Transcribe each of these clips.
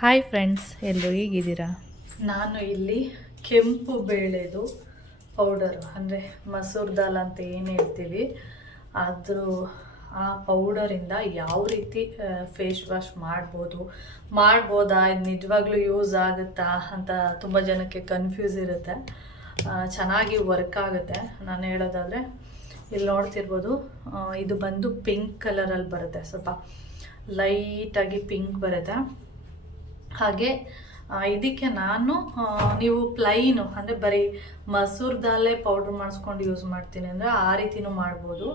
Hi friends ಎಲ್ಲರೂ ಹೇಗಿದ್ದೀರಾ? ನಾನು ಇಲ್ಲಿ ಕೆಂಪು ಬೇಳೆದು ಪೌಡರು ಅಂದರೆ ಮಸೂರ್ ದಾಲ್ ಅಂತ ಏನು ಹೇಳ್ತೀವಿ, ಆದರೂ ಆ ಪೌಡರಿಂದ ಯಾವ ರೀತಿ ಫೇಸ್ ವಾಶ್ ಮಾಡ್ಬೋದು, ಮಾಡ್ಬೋದಾ, ಇದು ನಿಜವಾಗ್ಲೂ ಯೂಸ್ ಆಗುತ್ತಾ ಅಂತ ತುಂಬ ಜನಕ್ಕೆ ಕನ್ಫ್ಯೂಸ್ ಇರುತ್ತೆ. ಚೆನ್ನಾಗಿ ವರ್ಕ್ ಆಗುತ್ತೆ. ನಾನು ಹೇಳೋದಾದರೆ ಇಲ್ಲಿ ನೋಡ್ತಿರ್ಬೋದು ಇದು ಬಂದು ಪಿಂಕ್ ಕಲರಲ್ಲಿ ಬರುತ್ತೆ. ಸ್ವಲ್ಪ ಲೈಟಾಗಿ ಪಿಂಕ್ ಬರುತ್ತೆ. ಹಾಗೆ ಇದಕ್ಕೆ ನಾನು ನೀವು ಪ್ಲೈನು ಅಂದರೆ ಬರೀ ಮಸೂರ್ ದಾಲೆ ಪೌಡ್ರ್ ಮಾಡಿಸ್ಕೊಂಡು ಯೂಸ್ ಮಾಡ್ತೀನಿ ಅಂದರೆ ಆ ರೀತಿನೂ ಮಾಡ್ಬೋದು.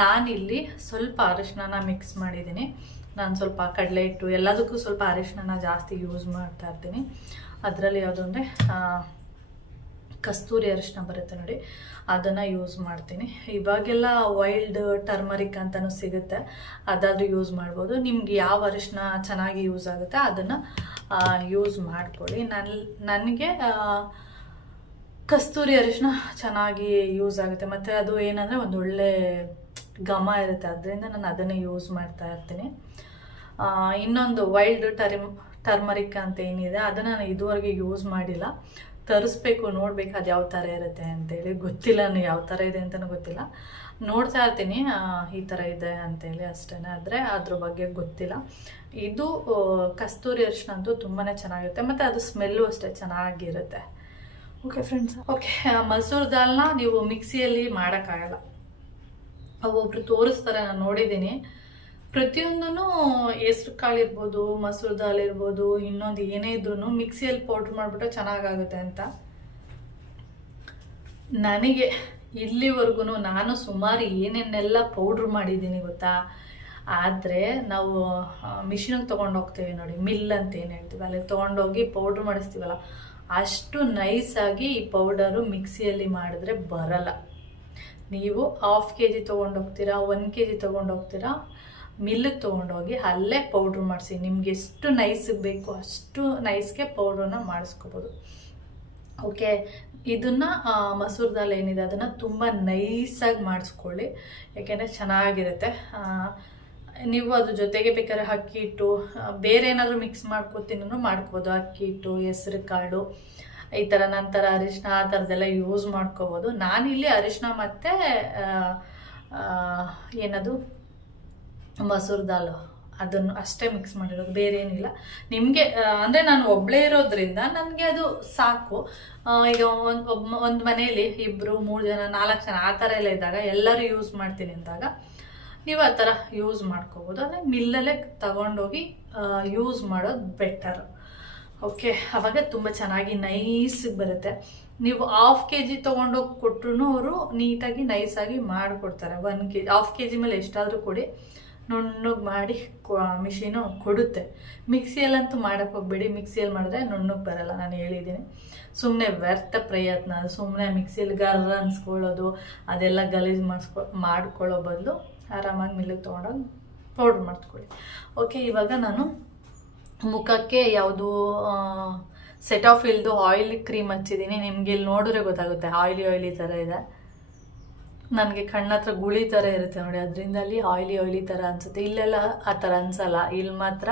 ನಾನಿಲ್ಲಿ ಸ್ವಲ್ಪ ಅರಿಶಿನ ಮಿಕ್ಸ್ ಮಾಡಿದ್ದೀನಿ. ನಾನು ಸ್ವಲ್ಪ ಕಡಲೆ ಹಿಟ್ಟು ಎಲ್ಲದಕ್ಕೂ ಸ್ವಲ್ಪ ಅರಿಶಿನ ಜಾಸ್ತಿ ಯೂಸ್ ಮಾಡ್ತಾ ಇರ್ತೀನಿ. ಅದರಲ್ಲಿ ಯಾವುದು ಅಂದರೆ ಕಸ್ತೂರಿ ಅರಿಶಿನ ಬರುತ್ತೆ ನೋಡಿ. ಅದನ್ನು ಯೂಸ್ ಮಾಡ್ತೀನಿ. ಇವಾಗೆಲ್ಲ ವೈಲ್ಡ್ ಟರ್ಮರಿಕ್ ಅಂತಲೂ ಸಿಗುತ್ತೆ. ಅದಾದರೂ ಯೂಸ್ ಮಾಡ್ಬೋದು. ನಿಮ್ಗೆ ಯಾವ ಅರಿಶಿನ ಚೆನ್ನಾಗಿ ಯೂಸ್ ಆಗುತ್ತೆ ಅದನ್ನು ಯೂಸ್ ಮಾಡ್ಕೊಳ್ಳಿ. ನನ್, ನನಗೆ ಕಸ್ತೂರಿ ಅರಿಶಿನ ಚೆನ್ನಾಗಿ ಯೂಸ್ ಆಗುತ್ತೆ. ಮತ್ತು ಅದು ಏನಂದರೆ ಒಂದು ಒಳ್ಳೆ ಘಮ ಇರುತ್ತೆ. ಅದರಿಂದ ನಾನು ಅದನ್ನೇ ಯೂಸ್ ಮಾಡ್ತಾ ಇರ್ತೀನಿ. ಇನ್ನೊಂದು ವೈಲ್ಡ್ ಟರ್ಮ್ ಟರ್ಮರಿಕ್ ಅಂತ ಏನಿದೆ, ಅದನ್ನು ನಾನು ಇದುವರೆಗೆ ಯೂಸ್ ಮಾಡಿಲ್ಲ. ತರಿಸ್ಬೇಕು ನೋಡ್ಬೇಕು ಅದು ಯಾವ ಥರ ಇರುತ್ತೆ ಅಂತೇಳಿ. ಗೊತ್ತಿಲ್ಲ ನನಗೆ ಯಾವ ಥರ ಇದೆ ಅಂತಲೂ ಗೊತ್ತಿಲ್ಲ. ನೋಡ್ತಾ ಇರ್ತೀನಿ ಈ ಥರ ಇದೆ ಅಂತೇಳಿ ಅಷ್ಟೇ ಆದರೆ ಅದ್ರ ಬಗ್ಗೆ ಗೊತ್ತಿಲ್ಲ. ಇದು ಕಸ್ತೂರಿ ಅರಿಶಿನ ಅಂತೂ ತುಂಬಾ ಚೆನ್ನಾಗಿರುತ್ತೆ. ಮತ್ತು ಅದು ಸ್ಮೆಲ್ಲು ಅಷ್ಟೇ ಚೆನ್ನಾಗಿರುತ್ತೆ. ಓಕೆ ಫ್ರೆಂಡ್ಸ್ ಓಕೆ ಮಸೂರ್ ದಾಲ್ನ ನೀವು ಮಿಕ್ಸಿಯಲ್ಲಿ ಮಾಡೋಕ್ಕಾಗಲ್ಲ. ಒಬ್ಬೊಬ್ರು ತೋರಿಸ್ತಾರೆ ನಾನು ನೋಡಿದ್ದೀನಿ. ಪ್ರತಿಯೊಂದೂ ಹೆಸ್ರು ಕಾಳು ಇರ್ಬೋದು ಮಸೂರ್ ದಾಲ್ ಇರ್ಬೋದು, ಇನ್ನೊಂದು ಏನೇ ಇದ್ರೂ ಮಿಕ್ಸಿಯಲ್ಲಿ ಪೌಡ್ರ್ ಮಾಡಿಬಿಟ್ಟು ಚೆನ್ನಾಗಾಗುತ್ತೆ ಅಂತ. ನನಗೆ ಇಲ್ಲಿವರೆಗೂ ನಾನು ಸುಮಾರು ಏನೇನೆಲ್ಲ ಪೌಡ್ರ್ ಮಾಡಿದ್ದೀನಿ ಗೊತ್ತಾ? ಆದರೆ ನಾವು ಮಿಷಿನಿಗೆ ಹೋಗ್ತೀವಿ ನೋಡಿ, ಮಿಲ್ ಅಂತ ಏನು ಹೇಳ್ತೀವಿ ಅಲ್ಲಿ ತೊಗೊಂಡೋಗಿ ಪೌಡ್ರ್ ಮಾಡಿಸ್ತೀವಲ್ಲ, ಅಷ್ಟು ನೈಸಾಗಿ ಈ ಪೌಡರು ಮಿಕ್ಸಿಯಲ್ಲಿ ಮಾಡಿದ್ರೆ ಬರಲ್ಲ. ನೀವು ಹಾಫ್ ಕೆ ಜಿ ತೊಗೊಂಡೋಗ್ತೀರಾ ಒನ್ ಕೆ ಜಿ ತೊಗೊಂಡೋಗ್ತೀರಾ ಮಿಲ್ಲಿಗೆ ತೊಗೊಂಡೋಗಿ ಅಲ್ಲೇ ಪೌಡ್ರ್ ಮಾಡಿಸಿ. ನಿಮ್ಗೆ ಎಷ್ಟು ನೈಸ್ ಬೇಕು ಅಷ್ಟು ನೈಸ್ಗೆ ಪೌಡ್ರನ್ನ ಮಾಡಿಸ್ಕೋಬೋದು. ಓಕೆ ಇದನ್ನು ಮಸೂರ್ ದಾಲ್ ಏನಿದೆ ಅದನ್ನು ತುಂಬ ನೈಸಾಗಿ ಮಾಡಿಸ್ಕೊಳ್ಳಿ. ಯಾಕೆಂದರೆ ಚೆನ್ನಾಗಿರುತ್ತೆ. ನೀವು ಅದ್ರ ಜೊತೆಗೆ ಬೇಕಾದ್ರೆ ಅಕ್ಕಿ ಹಿಟ್ಟು ಬೇರೆ ಏನಾದರೂ ಮಿಕ್ಸ್ ಮಾಡ್ಕೊತೀನೂ ಮಾಡ್ಕೋಬೋದು. ಅಕ್ಕಿ ಹಿಟ್ಟು ಹೆಸ್ರು ಕಾಳು ಈ ಥರ ನಂತರ ಅರಿಶಿನ ಆ ಥರದ್ದೆಲ್ಲ ಯೂಸ್ ಮಾಡ್ಕೋಬೋದು. ನಾನಿಲ್ಲಿ ಅರಿಶಿನ ಮತ್ತು ಏನದು? ಮಸೂರ್ ದಾಲ್ ಅದನ್ನು ಅಷ್ಟೇ ಮಿಕ್ಸ್ ಮಾಡಿರೋದು, ಬೇರೆ ಏನಿಲ್ಲ. ನಿಮಗೆ ಅಂದರೆ ನಾನು ಒಬ್ಬಳೇ ಇರೋದ್ರಿಂದ ನನಗೆ ಅದು ಸಾಕು. ಈಗ ಒಂದು ಒಂದು ಮನೆಯಲ್ಲಿ ಇಬ್ಬರು ಮೂರು ಜನ, ನಾಲ್ಕು ಜನ ಆ ಥರ ಎಲ್ಲ ಇದ್ದಾಗ ಎಲ್ಲರೂ ಯೂಸ್ ಮಾಡ್ತೀನಿ ಅಂದಾಗ ನೀವು ಆ ಥರ ಯೂಸ್ ಮಾಡ್ಕೋಬೋದು. ಅಂದರೆ ಮಿಲ್ಲಲ್ಲೇ ತಗೊಂಡೋಗಿ ಯೂಸ್ ಮಾಡೋದು ಬೆಟರ್ ಓಕೆ ಅವಾಗ ತುಂಬ ಚೆನ್ನಾಗಿ ನೈಸಿಗೆ ಬರುತ್ತೆ. ನೀವು ಹಾಫ್ ಕೆ ಜಿ ತೊಗೊಂಡೋಗಿ ಕೊಟ್ಟರು ಅವರು ನೀಟಾಗಿ ನೈಸಾಗಿ ಮಾಡಿಕೊಡ್ತಾರೆ one K G half K G ಮೇಲೆ ಎಷ್ಟಾದರೂ ಕೊಡಿ. ನುಣ್ಣಗೆ ಮಾಡಿ ಮಿಷಿನು ಕೊಡುತ್ತೆ. ಮಿಕ್ಸಿಯಲ್ಲಂತೂ ಮಾಡೋಕ್ಕೆ ಹೋಗ್ಬೇಡಿ. ಮಿಕ್ಸಿಯಲ್ಲಿ ಮಾಡಿದ್ರೆ ನುಣ್ಣಗೆ ಬರಲ್ಲ. ನಾನು ಹೇಳಿದ್ದೀನಿ. ಸುಮ್ಮನೆ ವ್ಯರ್ಥ ಪ್ರಯತ್ನ. ಸುಮ್ಮನೆ ಮಿಕ್ಸಿಯಲ್ಲಿ ಗರ್ ಅನ್ಸ್ಕೊಳ್ಳೋದು, ಅದೆಲ್ಲ ಗಲೀಜು ಮಾಡಿಸ್ಕೊ ಮಾಡ್ಕೊಳ್ಳೋ ಬದಲು ಆರಾಮಾಗಿ ಮಿಲ್ಲಿಗೆ ತೊಗೊಂಡೋಗಿ ಪೌಡ್ರ್ ಮಾಡಿಸ್ಕೊಳ್ಳಿ ಓಕೆ ಇವಾಗ ನಾನು ಮುಖಕ್ಕೆ ಯಾವುದು ಸೆಟ್ ಆಫ್ ಇಲ್ದು ಆಯಿಲ್ ಕ್ರೀಮ್ ಹಚ್ಚಿದ್ದೀನಿ. ನಿಮಗೆ ಇಲ್ಲಿ ನೋಡಿದ್ರೆ ಗೊತ್ತಾಗುತ್ತೆ. ಆಯಿಲಿ ಆಯಿಲಿ ಥರ ಇದೆ. ನನಗೆ ಕಣ್ಣತ್ರ ಗುಳಿ ಥರ ಇರುತ್ತೆ ನೋಡಿ, ಅದರಿಂದ ಅಲ್ಲಿ ಆಯಿಲಿ ಆಯಿಲಿ ಥರ ಅನಿಸುತ್ತೆ. ಇಲ್ಲೆಲ್ಲ ಆ ಥರ ಅನಿಸಲ್ಲ. ಇಲ್ಲಿ ಮಾತ್ರ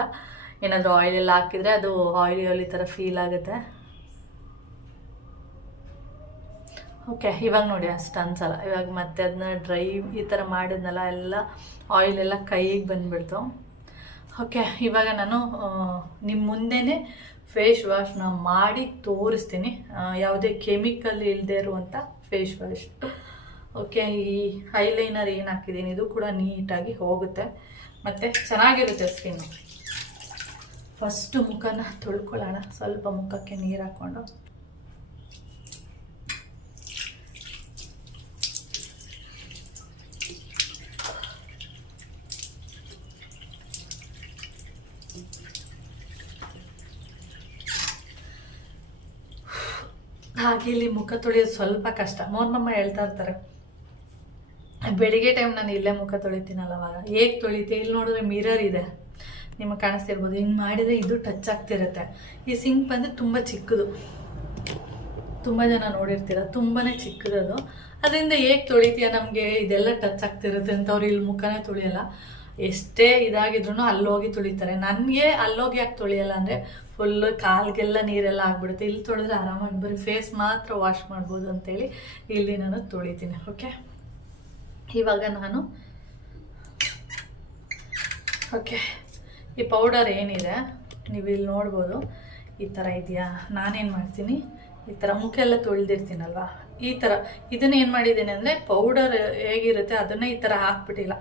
ಏನಾದರೂ ಆಯಿಲ್ ಎಲ್ಲ ಹಾಕಿದರೆ ಅದು ಆಯಿಲಿ ಆಯಿಲಿ ಥರ ಫೀಲ್ ಆಗುತ್ತೆ. ಓಕೆ ಇವಾಗ ನೋಡಿ ಅಷ್ಟು ಅನ್ಸಲ್ಲ. ಇವಾಗ ಮತ್ತೆ ಅದನ್ನ ಡ್ರೈ ಈ ಥರ ಮಾಡಿದ್ನಲ್ಲ, ಎಲ್ಲ ಆಯಿಲ್ ಎಲ್ಲ ಕೈಗೆ ಬಂದುಬಿಡ್ತು. ಓಕೆ ಇವಾಗ ನಾನು ನಿಮ್ಮ ಮುಂದೆನೇ ಫೇಸ್ ವಾಶ್ನ ಮಾಡಿ ತೋರಿಸ್ತೀನಿ. ಯಾವುದೇ ಕೆಮಿಕಲ್ ಇಲ್ಲದೆ ಇರುವಂಥ ಫೇಸ್ ವಾಶ್ ಓಕೆ ಈ ಐಲೈನರ್ ಏನು ಹಾಕಿದ್ದೀನಿ ಇದು ಕೂಡ ನೀಟಾಗಿ ಹೋಗುತ್ತೆ. ಮತ್ತು ಚೆನ್ನಾಗಿರುತ್ತೆ ಸ್ಕಿನ್ನು ಫಸ್ಟು ಮುಖನ ತೊಳ್ಕೊಳ್ಳೋಣ. ಸ್ವಲ್ಪ ಮುಖಕ್ಕೆ ನೀರು ಹಾಕ್ಕೊಂಡು ಹಾಗೆ ಇಲ್ಲಿ ಮುಖ ತೊಳೆಯೋದು ಸ್ವಲ್ಪ ಕಷ್ಟ. ಮೋನಮ್ಮ ಹೇಳ್ತಾ ಇರ್ತಾರೆ. ಬೆಳಿಗ್ಗೆ ಟೈಮ್ ನಾನು ಇಲ್ಲೇ ಮುಖ ತೊಳಿತೀನಲ್ಲ ಅವಾಗ. ಹೇಗೆ ತೊಳಿತೆ ಇಲ್ಲಿ ನೋಡಿದ್ರೆ ಮಿರರ್ ಇದೆ. ನಿಮಗೆ ಕಾಣಿಸ್ತಿರ್ಬೋದು. ಹಿಂಗೆ ಮಾಡಿದರೆ ಇದು ಟಚ್ ಆಗ್ತಿರುತ್ತೆ. ಈ ಸಿಂಕ್ ಬಂದು ತುಂಬ ಚಿಕ್ಕದು. ತುಂಬ ಜನ ನೋಡಿರ್ತೀರ. ತುಂಬಾ ಚಿಕ್ಕದದು ಅದರಿಂದ ಹೇಗೆ ತೊಳಿತೀಯ ನಮಗೆ? ಇದೆಲ್ಲ ಟಚ್ ಆಗ್ತಿರುತ್ತೆ ಅಂತ ಅವ್ರು ಇಲ್ಲಿ ಮುಖನೇ ತೊಳಿಯಲ್ಲ. ಎಷ್ಟೇ ಇದಾಗಿದ್ರು ಅಲ್ಲೋಗಿ ತುಳಿತಾರೆ. ನನಗೆ ಅಲ್ಲೋಗಿ ಯಾಕೆ ತುಳಿಯಲ್ಲ ಅಂದರೆ ಫುಲ್ಲು ಕಾಲ್ಗೆಲ್ಲ ನೀರೆಲ್ಲ ಆಗ್ಬಿಡುತ್ತೆ. ಇಲ್ಲಿ ತೊಳೆದ್ರೆ ಆರಾಮಾಗಿ ಬರೀ ಫೇಸ್ ಮಾತ್ರ ವಾಶ್ ಮಾಡ್ಬೋದು ಅಂತೇಳಿ ಇಲ್ಲಿ ನಾನು ತೊಳಿತೀನಿ. ಓಕೆ ಇವಾಗ ನಾನು ಓಕೆ, ಈ ಪೌಡರ್ ಏನಿದೆ, ನೀವು ಇಲ್ಲಿ ನೋಡ್ಬೋದು, ಈ ಥರ ಇದೆಯಾ? ನಾನೇನು ಮಾಡ್ತೀನಿ, ಈ ಥರ ಮುಖ ಎಲ್ಲ ತೊಳೆದಿರ್ತೀನಲ್ವಾ? ಈ ಥರ ಇದನ್ನ ಏನು ಮಾಡಿದ್ದೀನಿ ಅಂದರೆ ಪೌಡರ್ ಹೇಗಿರುತ್ತೆ ಅದನ್ನು ಈ ಥರ ಹಾಕ್ಬಿಟ್ಟಿಲ್ಲ.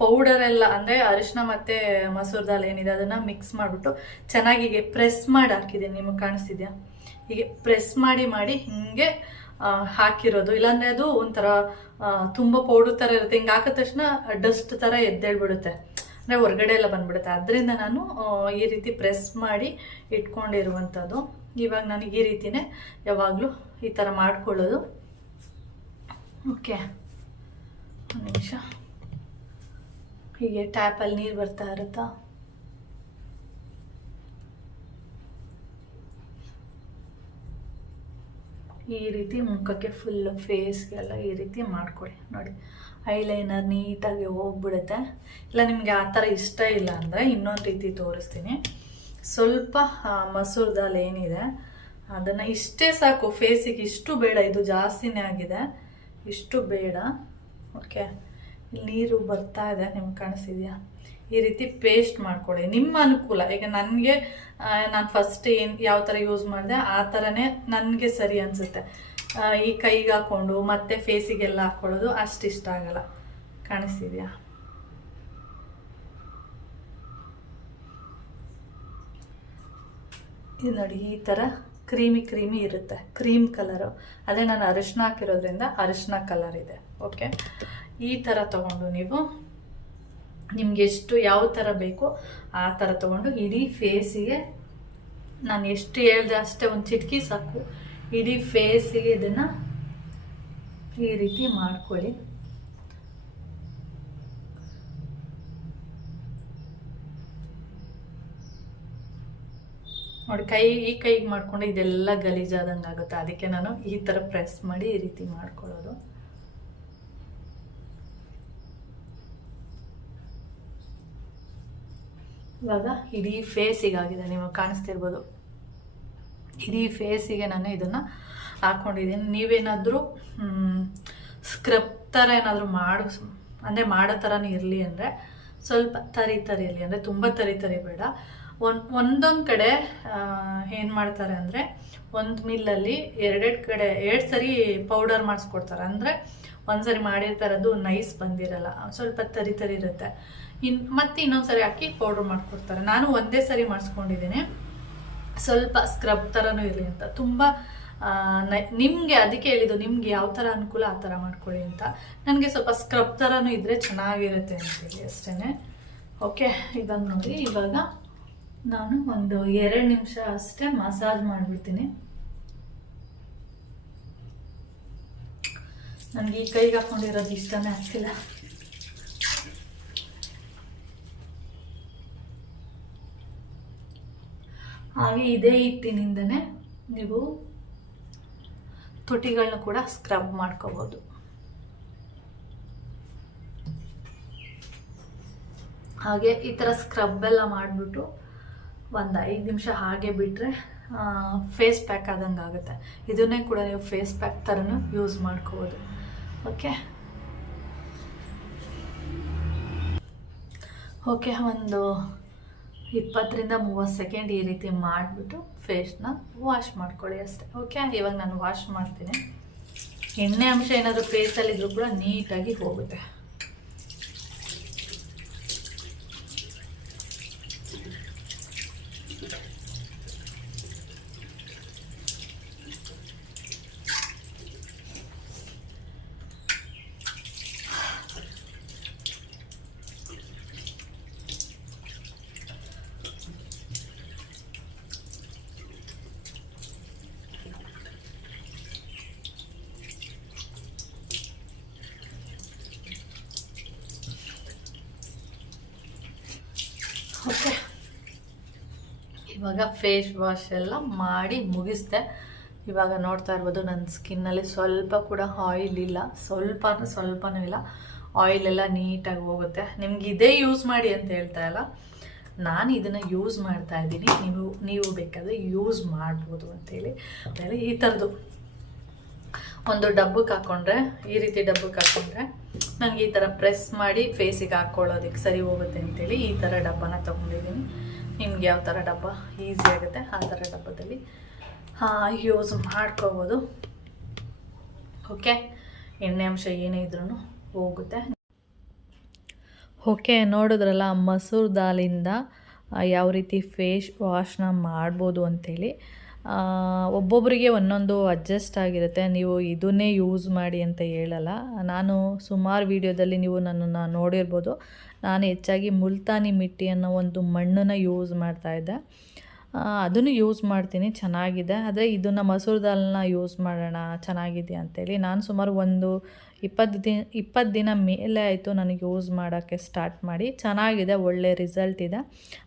ಪೌಡರ್ ಎಲ್ಲ ಅಂದರೆ ಅರಿಶಿನ ಮತ್ತು ಮಸೂರ್ ದಾಲ್ ಏನಿದೆ ಅದನ್ನು ಮಿಕ್ಸ್ ಮಾಡಿಬಿಟ್ಟು ಚೆನ್ನಾಗಿ ಪ್ರೆಸ್ ಮಾಡಿ ಹಾಕಿದ್ದೀನಿ, ನಿಮಗೆ ಕಾಣಿಸ್ತಿದ್ಯಾ? ಹೀಗೆ ಪ್ರೆಸ್ ಮಾಡಿ ಮಾಡಿ ಹಿಂಗೆ ಹಾಕಿರೋದು. ಇಲ್ಲಾಂದರೆ ಅದು ಒಂಥರ ತುಂಬಾ ಪೌಡರ್ ಥರ ಇರುತ್ತೆ. ಹಿಂಗೆ ಹಾಕಿದ ತಕ್ಷಣ ಡಸ್ಟ್ ಥರ ಎದ್ದೇಳ್ಬಿಡುತ್ತೆ. ಅಂದರೆ ಹೊರಗಡೆ ಎಲ್ಲ ಬಂದ್ಬಿಡುತ್ತೆ. ಅದರಿಂದ ನಾನು ಈ ರೀತಿ ಪ್ರೆಸ್ ಮಾಡಿ ಇಟ್ಕೊಂಡಿರುವಂಥದ್ದು. ಇವಾಗ ನನಗೆ ಈ ರೀತಿನೇ ಯಾವಾಗಲೂ ಈ ಥರ ಮಾಡ್ಕೊಳ್ಳೋದು. ಓಕೆ. ಒಂದು ನಿಮಿಷ. ಹೀಗೆ ಟ್ಯಾಪಲ್ಲಿ ನೀರು ಬರ್ತಾ ಇರುತ್ತಾ? ಈ ರೀತಿ ಮುಖಕ್ಕೆ ಫುಲ್ ಫೇಸ್ಗೆಲ್ಲ ಈ ರೀತಿ ಮಾಡ್ಕೊಳ್ಳಿ ನೋಡಿ ಐಲೈನರ್ ನೀಟಾಗಿ ಹೋಗ್ಬಿಡುತ್ತೆ. ಇಲ್ಲ, ನಿಮಗೆ ಆ ಥರ ಇಷ್ಟ ಇಲ್ಲ ಅಂದರೆ ಇನ್ನೊಂದು ರೀತಿ ತೋರಿಸ್ತೀನಿ. ಸ್ವಲ್ಪ ಮಸೂರ್ ದಾಲ್ ಏನಿದೆ, ಅದನ್ನು ಇಷ್ಟೇ ಸಾಕು. ಫೇಸಿಗೆ ಇಷ್ಟು ಬೇಡ, ಇದು ಜಾಸ್ತಿನೇ ಆಗಿದೆ. ಇಷ್ಟು ಬೇಡ. ಓಕೆ ನೀರು ಬರ್ತಾ ಇದೆ, ನಿಮ್ಗೆ ಕಾಣಿಸ್ತಿದ್ಯಾ? ಈ ರೀತಿ ಪೇಸ್ಟ್ ಮಾಡ್ಕೊಳ್ಳಿ. ನಿಮ್ಮ ಅನುಕೂಲ, ಈಗ ನನಗೆ ನಾನು ಫಸ್ಟ್ ಏನು, ಯಾವ ಥರ ಯೂಸ್ ಮಾಡಿದೆ, ಆ ಥರನೇ ನನಗೆ ಸರಿ ಅನಿಸುತ್ತೆ. ಈ ಕೈಗೆ ಹಾಕ್ಕೊಂಡು ಮತ್ತು ಫೇಸಿಗೆಲ್ಲ ಹಾಕ್ಕೊಳ್ಳೋದು ಅಷ್ಟು ಇಷ್ಟ ಆಗಲ್ಲ. ಕಾಣಿಸ್ತಿದ್ಯಾ? ಇದು ನೋಡಿ, ಈ ಥರ ಕ್ರೀಮಿ ಕ್ರೀಮಿ ಇರುತ್ತೆ. Cream colour. ಅದೇ ನಾನು ಅರಿಶಿನ ಹಾಕಿರೋದ್ರಿಂದ ಅರಿಶಿನ ಕಲರ್ ಇದೆ. ಓಕೆ ಈ ಥರ ತಗೊಂಡು ನೀವು ನಿಮ್ಗೆ ಎಷ್ಟು ಯಾವ ಥರ ಬೇಕೋ ಆ ಥರ ತಗೊಂಡು ಇಡೀ ಫೇಸಿಗೆ ನಾನು ಎಷ್ಟು ಹೇಳ್ದೆ ಅಷ್ಟೇ ಒಂದು ಚಿಟಕಿ ಸಾಕು. ಇಡೀ ಫೇಸಿಗೆ ಇದನ್ನು ಈ ರೀತಿ ಮಾಡ್ಕೊಳ್ಳಿ. ನೋಡಿ ಕೈ, ಈ ಕೈಗೆ ಮಾಡಿಕೊಂಡು ಇದೆಲ್ಲ ಗಲೀಜಾದಂಗೆ ಆಗುತ್ತೆ. ಅದಕ್ಕೆ ನಾನು ಈ ಥರ ಪ್ರೆಸ್ ಮಾಡಿ ಈ ರೀತಿ ಮಾಡ್ಕೊಳ್ಳೋದು. ಇವಾಗ ಇಡೀ ಫೇಸಿಗಾಗಿದೆ ನೀವು ಕಾಣಿಸ್ತಿರ್ಬೋದು. ಇಡೀ ಫೇಸಿಗೆ ನಾನು ಇದನ್ನು ಹಾಕ್ಕೊಂಡಿದ್ದೀನಿ ನೀವೇನಾದರೂ ಸ್ಕ್ರಬ್ ಥರ ಏನಾದರೂ ಮಾಡು, ಅಂದರೆ ಮಾಡೋ ಥರನೂ ಇರಲಿ ಅಂದರೆ ಸ್ವಲ್ಪ ತರಿ ತರಿ ಇರಲಿ ಅಂದರೆ ತುಂಬ ತರಿ ತರಿ ಬೇಡ. ಒಂದು ಒಂದೊಂದು ಕಡೆ ಏನು ಮಾಡ್ತಾರೆ ಅಂದರೆ ಒಂದು ಮಿಲ್ಲಲ್ಲಿ ಎರಡೆರಡು ಕಡೆ, ಎರಡು ಸರಿ ಪೌಡರ್ ಮಾಡಿಸ್ಕೊಡ್ತಾರೆ. ಅಂದರೆ ಒಂದು ಸರಿ ಮಾಡಿರ್ತಾರೆ ಅದು ನೈಸ್ ಬಂದಿರಲ್ಲ. ಸ್ವಲ್ಪ ತರಿ ತರಿ ಇರುತ್ತೆ. ಇನ್, ಮತ್ತೆ ಇನ್ನೊಂದು ಸರಿ ಹಾಕಿ ಪೌಡ್ರ್ ಮಾಡಿಕೊಡ್ತಾರೆ. ನಾನು ಒಂದೇ ಸರಿ ಮಾಡಿಸ್ಕೊಂಡಿದ್ದೀನಿ. ಸ್ವಲ್ಪ ಸ್ಕ್ರಬ್ ಥರನೂ ಇರಲಿ ಅಂತ. ತುಂಬ ನಿಮಗೆ ಅದಕ್ಕೆ ಹೇಳಿದ್ದು, ನಿಮ್ಗೆ ಯಾವ ಥರ ಅನುಕೂಲ ಆ ಥರ ಮಾಡ್ಕೊಳ್ಳಿ ಅಂತ. ನನಗೆ ಸ್ವಲ್ಪ ಸ್ಕ್ರಬ್ ಥರನೂ ಇದ್ದರೆ ಚೆನ್ನಾಗಿರುತ್ತೆ ಅಂತೇಳಿ ಅಷ್ಟೇ ಓಕೆ ಇವಾಗ ನೋಡಿ, ಇವಾಗ ನಾನು ಒಂದು ಎರಡು ನಿಮಿಷ ಅಷ್ಟೇ ಮಸಾಜ್ ಮಾಡಿಬಿಡ್ತೀನಿ. ನನಗೆ ಈ ಕೈಗೆ ಹಾಕೊಂಡಿರೋದು ಇಷ್ಟನೇ ಆಗ್ತಿಲ್ಲ. ಹಾಗೆ ಇದೇ ಹಿಟ್ಟಿನಿಂದನೇ ನೀವು ತುಟಿಗಳನ್ನ ಕೂಡ ಸ್ಕ್ರಬ್ ಮಾಡ್ಕೋಬೋದು. ಹಾಗೆ ಈ ಥರ ಸ್ಕ್ರಬ್ ಎಲ್ಲ ಮಾಡಿಬಿಟ್ಟು ಒಂದು ಐದು ನಿಮಿಷ ಹಾಗೆ ಬಿಟ್ಟರೆ ಫೇಸ್ ಪ್ಯಾಕ್ ಆದಂಗೆ ಆಗುತ್ತೆ ಇದನ್ನೇ ಕೂಡ ನೀವು ಫೇಸ್ ಪ್ಯಾಕ್ ಥರನೂ ಯೂಸ್ ಮಾಡ್ಕೋಬೋದು. ಓಕೆ. ಓಕೆ, ಒಂದು ಇಪ್ಪತ್ತರಿಂದ ಮೂವತ್ತು ಸೆಕೆಂಡ್ ಈ ರೀತಿ ಮಾಡಿಬಿಟ್ಟು ಫೇಸ್ನ ವಾಶ್ ಮಾಡ್ಕೊಳ್ಳಿ ಅಷ್ಟೇ, ಓಕೆ? ಇವಾಗ ನಾನು ವಾಶ್ ಮಾಡ್ತೀನಿ. ಎಣ್ಣೆ ಅಂಶ ಏನಾದರೂ ಫೇಸಲ್ಲಿದ್ದರೂ ಕೂಡ ನೀಟಾಗಿ ಹೋಗುತ್ತೆ ಓಕೆ ಇವಾಗ ಫೇಸ್ ವಾಶ್ ಎಲ್ಲ ಮಾಡಿ ಮುಗಿಸ್ದೆ. ಇವಾಗ ನೋಡ್ತಾ ಇರ್ಬೋದು ನನ್ನ ಸ್ಕಿನ್ನಲ್ಲಿ ಸ್ವಲ್ಪ ಕೂಡ ಆಯಿಲ್ ಇಲ್ಲ. ಸ್ವಲ್ಪ ಸ್ವಲ್ಪನೂ ಇಲ್ಲ. ಆಯಿಲ್ ಎಲ್ಲ ನೀಟಾಗಿ ಹೋಗುತ್ತೆ. ನಿಮ್ಗೆ ಇದೇ ಯೂಸ್ ಮಾಡಿ ಅಂತ ಹೇಳ್ತಾ ಇಲ್ಲ. ನಾನು ಇದನ್ನು ಯೂಸ್ ಮಾಡ್ತಾ ಇದ್ದೀನಿ. ನೀವು ನೀವು ಬೇಕಾದರೆ ಯೂಸ್ ಮಾಡ್ಬೋದು ಅಂತೇಳಿ ಆಮೇಲೆ ಈ ಥರದ್ದು ಒಂದು ಡಬ್ಬಕ್ಕೆ ಹಾಕ್ಕೊಂಡ್ರೆ ಈ ರೀತಿ ಡಬ್ಬಕ್ಕೆ ಹಾಕ್ಕೊಂಡ್ರೆ ನನಗೆ ಈ ಥರ ಪ್ರೆಸ್ ಮಾಡಿ ಫೇಸಿಗೆ ಹಾಕ್ಕೊಳ್ಳೋದಕ್ಕೆ ಸರಿ ಹೋಗುತ್ತೆ ಅಂತೇಳಿ ಈ ಥರ ಡಬ್ಬನ ತೊಗೊಂಡಿದ್ದೀನಿ. ನಿಮ್ಗೆ ಯಾವ ಥರ ಡಬ್ಬ ಈಸಿ ಆಗುತ್ತೆ, ಆ ಥರ ಡಬ್ಬದಲ್ಲಿ. ಯೂಸ್ ಮಾಡ್ಕೋಬೋದು. ಓಕೆ ಎಣ್ಣೆ ಅಂಶ ಏನೇ ಇದ್ರೂ ಹೋಗುತ್ತೆ. ಓಕೆ ನೋಡಿದ್ರಲ್ಲ ಮಸೂರ್ ದಾಲಿಂದ ಯಾವ ರೀತಿ ಫೇಸ್ ವಾಶ್ನ ಮಾಡ್ಬೋದು ಅಂಥೇಳಿ ಒಬ್ಬೊಬ್ಬರಿಗೆ ಒಂದೊಂದು ಅಡ್ಜಸ್ಟ್ ಆಗಿರುತ್ತೆ. ನೀವು ಇದನ್ನೇ ಯೂಸ್ ಮಾಡಿ ಅಂತ ಹೇಳಲ್ಲ. ನಾನು ಸುಮಾರು ವೀಡಿಯೋದಲ್ಲಿ ನೀವು ನನ್ನನ್ನು ನೋಡಿರ್ಬೋದು. ನಾನು ಹೆಚ್ಚಾಗಿ ಮುಲ್ತಾನಿ ಮಿಟ್ಟಿ ಅನ್ನೋ ಒಂದು ಮಣ್ಣನ್ನು ಯೂಸ್ ಮಾಡ್ತಾಯಿದ್ದೆ ಅದನ್ನು ಯೂಸ್ ಮಾಡ್ತೀನಿ, ಚೆನ್ನಾಗಿದೆ. ಆದರೆ ಇದನ್ನು ಮಸೂರ್ ದಾಲ್ನ ಯೂಸ್ ಮಾಡೋಣ, ಚೆನ್ನಾಗಿದೆ ಅಂತೇಳಿ ನಾನು ಸುಮಾರು ಒಂದು ಇಪ್ಪತ್ತು ದಿನ ಇಪ್ಪತ್ತು ದಿನ ಮೇಲೆ ಆಯಿತು ನನಗೆ ಯೂಸ್ ಮಾಡೋಕ್ಕೆ ಸ್ಟಾರ್ಟ್ ಮಾಡಿ. ಚೆನ್ನಾಗಿದೆ, ಒಳ್ಳೆ ರಿಸಲ್ಟ್ ಇದೆ.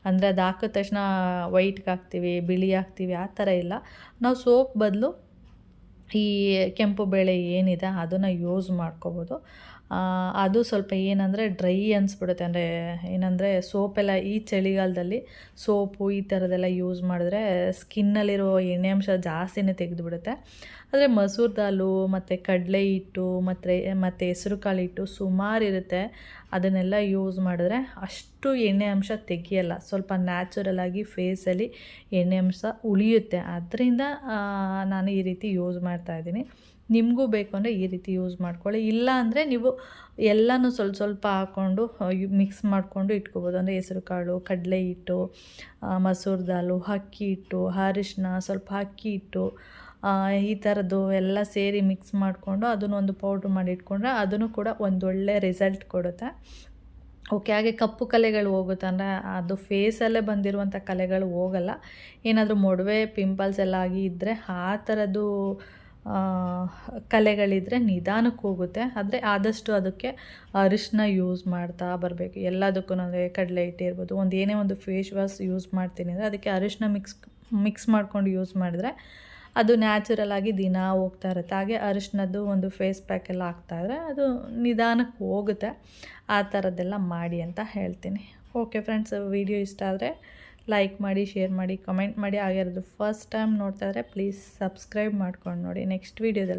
ಅಂದರೆ ಅದು ಹಾಕಿದ ತಕ್ಷಣ ವೈಟ್ಗೆ ಹಾಕ್ತೀವಿ, ಬಿಳಿ ಹಾಕ್ತೀವಿ, ಆ ಥರ ಇಲ್ಲ. ನಾವು ಸೋಪ್ ಬದಲು ಈ ಕೆಂಪು ಬೇಳೆ ಏನಿದೆ ಅದನ್ನು ಯೂಸ್ ಮಾಡ್ಕೋಬೋದು. ಅದು ಸ್ವಲ್ಪ ಏನಂದರೆ ಡ್ರೈ ಅನಿಸ್ಬಿಡುತ್ತೆ. ಅಂದರೆ ಏನಂದರೆ ಸೋಪೆಲ್ಲ ಈ ಚಳಿಗಾಲದಲ್ಲಿ ಸೋಪು ಈ ಥರದ್ದೆಲ್ಲ ಯೂಸ್ ಮಾಡಿದ್ರೆ ಸ್ಕಿನ್ನಲ್ಲಿರೋ ಎಣ್ಣೆ ಅಂಶ ಜಾಸ್ತಿನೇ ತೆಗೆದುಬಿಡುತ್ತೆ. ಆದರೆ ಮಸೂರ್ ದಾಲು ಮತ್ತು ಕಡಲೆ ಹಿಟ್ಟು ಮತ್ತು ಮತ್ತು ಹೆಸರು ಕಾಳು ಹಿಟ್ಟು ಸುಮಾರು ಇರುತ್ತೆ. ಅದನ್ನೆಲ್ಲ ಯೂಸ್ ಮಾಡಿದ್ರೆ ಅಷ್ಟು ಎಣ್ಣೆ ಅಂಶ ತೆಗಿಯಲ್ಲ. ಸ್ವಲ್ಪ ನ್ಯಾಚುರಲಾಗಿ ಫೇಸಲ್ಲಿ ಎಣ್ಣೆ ಅಂಶ ಉಳಿಯುತ್ತೆ. ಅದರಿಂದ ನಾನು ಈ ರೀತಿ ಯೂಸ್ ಮಾಡ್ತಾಯಿದ್ದೀನಿ ನಿಮಗೂ ಬೇಕು ಅಂದರೆ ಈ ರೀತಿ ಯೂಸ್ ಮಾಡ್ಕೊಳ್ಳಿ. ಇಲ್ಲ ಅಂದರೆ ನೀವು ಎಲ್ಲನೂ ಸ್ವಲ್ಪ ಸ್ವಲ್ಪ ಹಾಕ್ಕೊಂಡು ಮಿಕ್ಸ್ ಮಾಡಿಕೊಂಡು ಇಟ್ಕೋಬೋದು. ಅಂದರೆ ಹೆಸರು ಕಾಳು, ಕಡಲೆ ಹಿಟ್ಟು ಮಸೂರ್ ದಾಲು, ಅಕ್ಕಿ ಹಿಟ್ಟು ಅರಿಶಿನ ಸ್ವಲ್ಪ ಅಕ್ಕಿ ಹಿಟ್ಟು ಈ ಥರದ್ದು ಎಲ್ಲ ಸೇರಿ ಮಿಕ್ಸ್ ಮಾಡಿಕೊಂಡು ಅದನ್ನೊಂದು ಪೌಡ್ರ್ ಮಾಡಿ ಇಟ್ಕೊಂಡ್ರೆ ಅದನ್ನು ಕೂಡ ಒಂದೊಳ್ಳೆ ರಿಸಲ್ಟ್ ಕೊಡುತ್ತೆ. ಓಕೆ ಹಾಗೆ ಕಪ್ಪು ಕಲೆಗಳು ಹೋಗುತ್ತೆ ಅಂದರೆ ಅದು ಫೇಸಲ್ಲೇ ಬಂದಿರುವಂಥ ಕಲೆಗಳು ಹೋಗಲ್ಲ. ಏನಾದರೂ ಮೊಡವೆ ಪಿಂಪಲ್ಸ್ ಎಲ್ಲ ಆಗಿ ಇದ್ದರೆ ಆ ಥರದ್ದು ಕಲೆಗಳಿದ್ರೆ ನಿಧಾನಕ್ಕೆ ಹೋಗುತ್ತೆ. ಆದರೆ ಆದಷ್ಟು ಅದಕ್ಕೆ ಅರಿಶಿನ ಯೂಸ್ ಮಾಡ್ತಾ ಬರಬೇಕು. ಎಲ್ಲದಕ್ಕೂ ಅಂದರೆ ಕಡಲೆ ಹಿಟ್ಟು ಇರ್ಬೋದು. ಒಂದು ಏನೇ ಒಂದು ಫೇಸ್ ವಾಶ್ ಯೂಸ್ ಮಾಡ್ತೀನಿ ಅಂದರೆ ಅದಕ್ಕೆ ಅರಿಶಿನ ಮಿಕ್ಸ್ ಮಿಕ್ಸ್ ಮಾಡ್ಕೊಂಡು ಯೂಸ್ ಮಾಡಿದ್ರೆ ಅದು ನ್ಯಾಚುರಲ್ ಆಗಿ ದಿನ ಹೋಗ್ತಾ ಇರುತ್ತೆ. ಹಾಗೆ ಅರಿಶಿನದ್ದು ಒಂದು ಫೇಸ್ ಪ್ಯಾಕ್ ಎಲ್ಲ ಹಾಕ್ತಾಯಿದ್ರೆ ಅದು ನಿಧಾನಕ್ಕೆ ಹೋಗುತ್ತೆ. ಆ ಥರದ್ದೆಲ್ಲ ಮಾಡಿ ಅಂತ ಹೇಳ್ತೀನಿ. ಓಕೆ ಫ್ರೆಂಡ್ಸ್ ವಿಡಿಯೋ ಇಷ್ಟ ಆದರೆ ಲೈಕ್ ಮಾಡಿ ಶೇರ್ ಮಾಡಿ ಕಮೆಂಟ್ ಮಾಡಿ. ಆಗಿರೋದು ಫಸ್ಟ್ ಟೈಮ್ ನೋಡ್ತಾ ಇದ್ರೆ ಪ್ಲೀಸ್ ಸಬ್ಸ್ಕ್ರೈಬ್ ಮಾಡ್ಕೊಂಡು ನೋಡಿ. ನೆಕ್ಸ್ಟ್ ವೀಡಿಯೋದಲ್ಲಿ